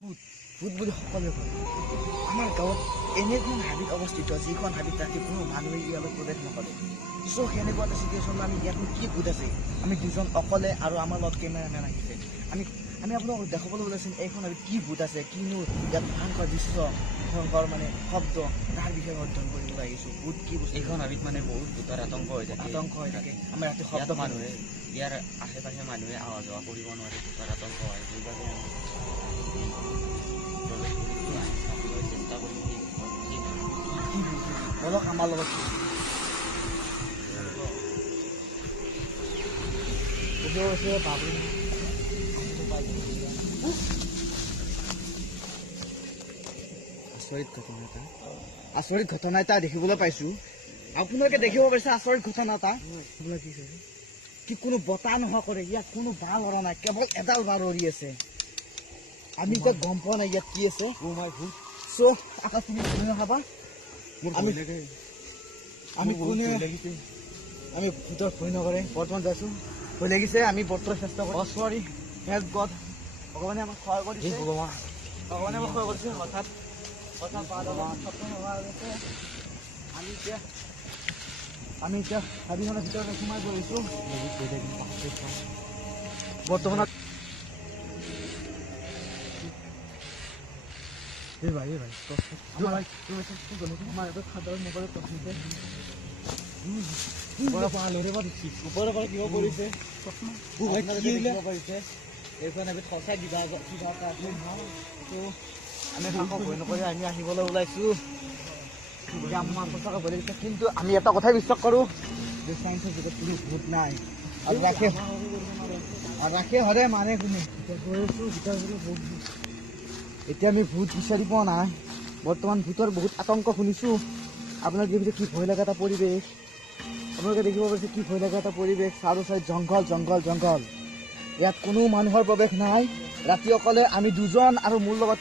ভূত বুলি সকলোৱে কয়। আমাৰ গাঁৱত এনেখন হাবিত অৱস্থিত, যিখন হাবিত ৰাতি কোনো মানুহে ইয়ালৈ প্ৰৱেশ নকৰে। চ' সেনেকুৱা এটা চিটুৱেশ্যনত আমি ইয়াত কি ভূত আছে, আমি দুজন অকলে আৰু আমাৰ লগত কেমেৰামেন আহিছে। আমি আপোনালোকক দেখাবলৈ ওলাইছোঁ এইখন হাবিত কি ভূত আছে, কিনো ইয়াত ভয়ংকৰ দৃশ্য, ভয়ংকৰ মানে শব্দ, তাৰ বিষয়ে অধ্যয়ন কৰিবলৈ আহিছোঁ। ভূত কি বস্তু, এইখন হাবিত মানে বহুত ভূতৰ আতংক হৈ থাকে। আমাৰ ৰাতি শব্দ মানুহে ইয়াৰ আশে পাশে মানুহে অহা যোৱা কৰিব নোৱাৰে, ভূতৰ আতংক হয়। সেইবাবে আমি চাবলৈ চেষ্টা কৰিম। কি ভূত বলক আমাৰ লগত আচৰিত ঘটনা এটা দেখিবলৈ পাইছোঁ। আপোনালোকে দেখিব পাৰিছে আচৰিত ঘটনা এটা। কি কোনো বতাহ নোহোৱা কৰে, ইয়াত কোনো বাঁহ লৰা নাই, কেৱল এডাল বাঁহ লৰি আছে। আমি এতিয়া গম পোৱা নাই ইয়াত কি আছে। চ' আকাশ তুমি ধুনীয়া খাবা। আমি ভূতৰ ভয় নকৰে বৰ্তমান যাইছোঁ। ভয় লাগিছে, আমি বৰ্তমান চেষ্টা কৰোঁ। চৰি হেল্প গড, ভগৱানে আমাক সহায় কৰিছে। ভগৱানে আমাক সহায় কৰিছে। হঠাৎ আমি এতিয়া হাবিখনৰ ভিতৰত সোমাই পৰিছোঁ। বৰ্তমান আমি আহিবলৈ ওলাইছোঁ। কিন্তু আমি এটা কথাই বিশ্বাস কৰোঁ যে চাইন্সৰ যুগত কোনো ভূত নাই, আৰু ৰাখে সদায় মানে কোনে। এতিয়া আমি ভূত বিচাৰি পোৱা নাই। বৰ্তমান ভূতৰ বহুত আতংক শুনিছোঁ। আপোনালোকে দেখিছে কি ভয় লগা এটা পৰিৱেশ। আপোনালোকে দেখিব পাৰিছে কি ভয় লগা এটা পৰিৱেশ। চাৰো চাৰি জংঘল জংঘল জংঘল। ইয়াত কোনো মানুহৰ প্ৰৱেশ নাই। ৰাতি অকলে আমি দুজন আৰু মোৰ লগত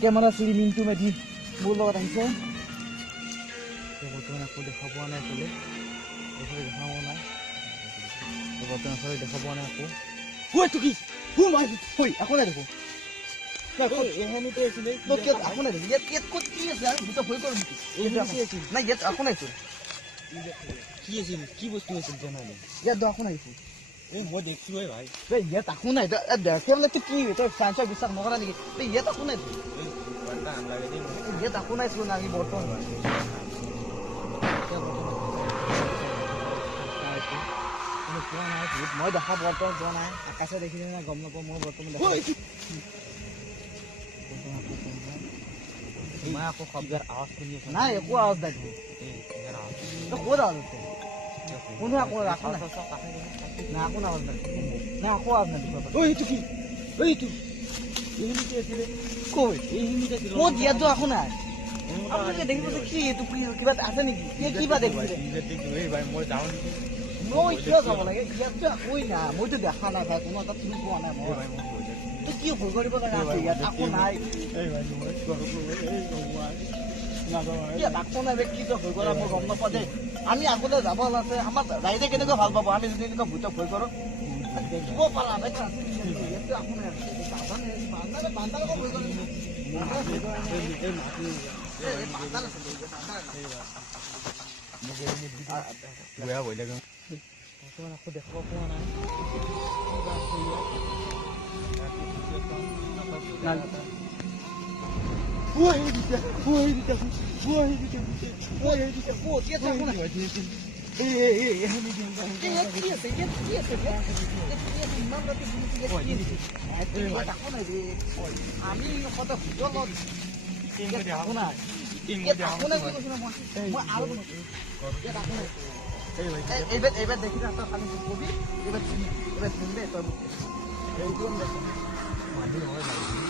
কেমেৰা চিৰি মিনটো মেধি মোৰ লগত আহিছে। বৰ্তমান আকৌ দেখা পোৱা নাই, এইফালে দেখা পোৱা নাই। বৰ্তমান দেখা পোৱা নাই আকৌ। একো নাই দেখোঁ। কি বস্তু আছিল তেনেহ'লে ইয়াত দেখোন আহিছোঁ। মই দেখছো ভাই, ইয়াত একো নাই। দেখে মানে কি তই চাইন্সক বিশ্বাস নকৰা নেকি? ইয়াত একো নাই, ইয়াত একো নাই চোন। আমি বৰ্তমান পোৱা নাই ভূত, মই দেখা বৰ্তমান পোৱা নাই। আকাশে দেখিলে নাই গম নাপাওঁ। মই বৰ্তমান দেখা মই আকৌ শব্দৰ আৱাজ শুনি আছোঁ। নাই একো আৱাজ নাই। ক'ত আৱাজ আছে? কোনো একো নাই, একো আৱাজ নাই। নাই একো আৱাজ নাই। ক'ত ইয়াতো একো নাই। আপোনালোকে দেখিব কি এইটো কিবা আছে নেকি? কিবা দেখিছে? মই কিয় যাব লাগে? ইয়াততো একোৱেই নাই। মইতো দেখা নাই ভাই, কোনো এটা ফিল পোৱা নাই। মই কি ভয় কৰিব লগা আছে? ইয়াত একো নাই। কি ভয় কৰা মই গম নাপাওঁ দেই। আমি আগলৈ যাব আছে। আমাৰ ৰাইজে কেনেকৈ ভাল পাব আমি যদি এনেকুৱা ভূতক ভয় কৰোঁ? দেখিব পাৰা নাই। একো নাই। আকৌ দেখাব পোৱা নাই। আমি সদায় ভূতৰ লগত এইবাৰ দেখিলে তই খালি কবি, এইবাৰ চিন দে তই মানুহ নহয়।